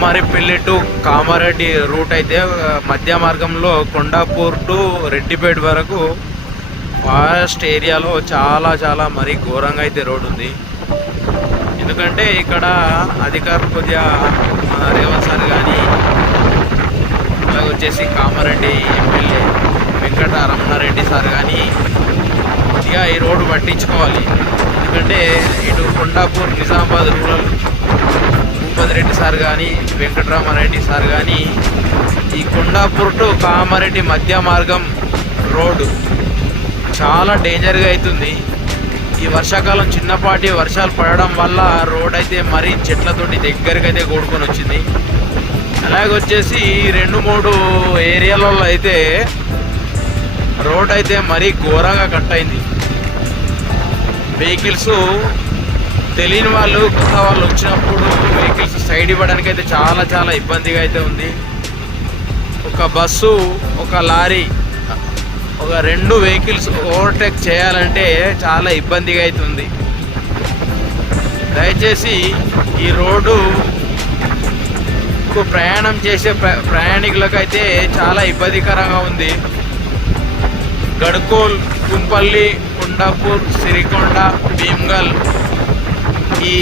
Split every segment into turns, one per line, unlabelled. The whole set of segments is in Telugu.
బొమ్మారిపల్లి టు కామారెడ్డి రూట్ అయితే మధ్య మార్గంలో కొండాపూర్ టు రెడ్డిపేట వరకు ఫారెస్ట్ ఏరియాలో చాలా చాలా మరీ ఘోరంగా అయితే రోడ్ ఉంది. ఎందుకంటే ఇక్కడ అధికారులు కొద్దిగా మన రేవంత్ సార్ కానీ అలాగే వచ్చేసి కామారెడ్డి ఎమ్మెల్యే వెంకట రమణారెడ్డి సార్ కానీ కొద్దిగా ఈ రోడ్డు పట్టించుకోవాలి. ఎందుకంటే ఇటు కొండాపూర్ నిజామాబాద్ రూరల్ భూపతి రెడ్డి సార్ కానీ వెంకటరామారెడ్డి సార్ కానీ ఈ కొండాపూర్ టు కామారెడ్డి మధ్య మార్గం రోడ్డు చాలా డేంజర్గా అవుతుంది. ఈ వర్షాకాలం చిన్నపాటి వర్షాలు పడడం వల్ల రోడ్ అయితే మరీ చెట్లతోటి దగ్గరికి అయితే కూడుకొని వచ్చింది. అలాగే వచ్చేసి రెండు మూడు ఏరియాలలో అయితే రోడ్ అయితే మరీ ఘోరంగా కట్ అయింది. వెహికల్స్ తెలియని వాళ్ళు కొత్త వాళ్ళు వచ్చినప్పుడు వెహికల్స్ సైడ్ ఇవ్వడానికి అయితే చాలా చాలా ఇబ్బందిగా అయితే ఉంది. ఒక బస్సు ఒక లారీ ఒక రెండు వెహికల్స్ ఓవర్టేక్ చేయాలంటే చాలా ఇబ్బందిగా అవుతుంది దయచేసి ఈ రోడ్డు ప్రయాణం చేసే ప్ర- ప్రయాణికులకైతే చాలా ఇబ్బందికరంగా ఉంది. గడ్కోల్ కుంపల్లి కొండాపూర్ సిరికొండ భీమ్గల్ ఈ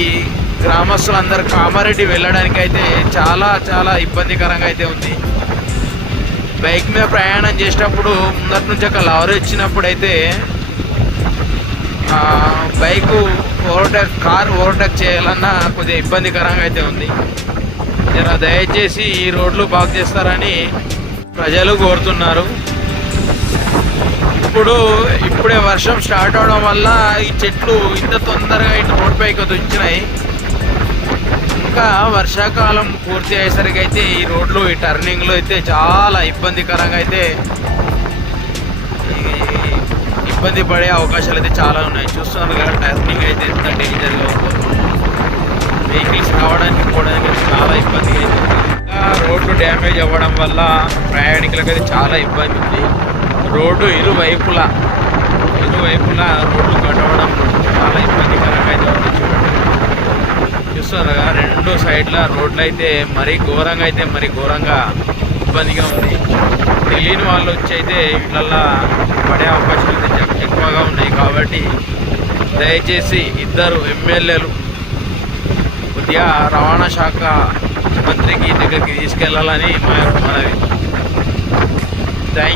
గ్రామస్తులందరూ కామారెడ్డి వెళ్ళడానికి అయితే చాలా చాలా ఇబ్బందికరంగా అయితే ఉంది. బైక్ మీద ప్రయాణం చేసేటప్పుడు ముందటి నుంచి ఒక లారీ వచ్చినప్పుడు అయితే బైకు ఓవర్టేక్ కార్ ఓవర్టేక్ చేయాలన్నా కొద్దిగా ఇబ్బందికరంగా అయితే ఉంది. జర దయచేసి ఈ రోడ్లు బాగు చేస్తారని ప్రజలు కోరుతున్నారు. ఇప్పుడు ఇప్పుడే వర్షం స్టార్ట్ అవడం వల్ల ఈ చెట్లు ఇంత తొందరగా ఇటు రోడ్ పైకి వచ్చినాయి. ఇంకా వర్షాకాలం పూర్తి అయ్యేసరికి అయితే ఈ రోడ్లు ఈ టర్నింగ్లు అయితే చాలా ఇబ్బందికరంగా అయితే ఈ- ఇబ్బంది పడే అవకాశాలు అయితే చాలా ఉన్నాయి. చూస్తున్నారు కదా టర్నింగ్ అయితే ఎంత డేంజర్గా ఉంటుంది వెహికల్స్ రావడానికి పోవడానికి చాలా ఇబ్బంది అయితే ఇంకా రోడ్లు డ్యామేజ్ అవ్వడం వల్ల ప్రయాణికులకు అయితే చాలా ఇబ్బంది ఉంది. రోడ్డు ఇరువైపులా ఇరువైపులా రోడ్లు కట్టవడం చాలా ఇబ్బందికరంగా అయితే ఉంది కదా రెండు సైడ్ల రోడ్లు అయితే మరీ ఘోరంగా అయితే మరీ ఘోరంగా ఇబ్బందిగా ఉంది. తెలియని వాళ్ళు వచ్చి అయితే వీళ్ళల్లో పడే అవకాశాలు ఎక్కువగా ఉన్నాయి కాబట్టి దయచేసి ఇద్దరు ఎమ్మెల్యేలు కొద్దిగా రవాణా శాఖ మంత్రికి దగ్గరికి తీసుకెళ్ళాలని మా యొక్క మనవి. థ్యాంక్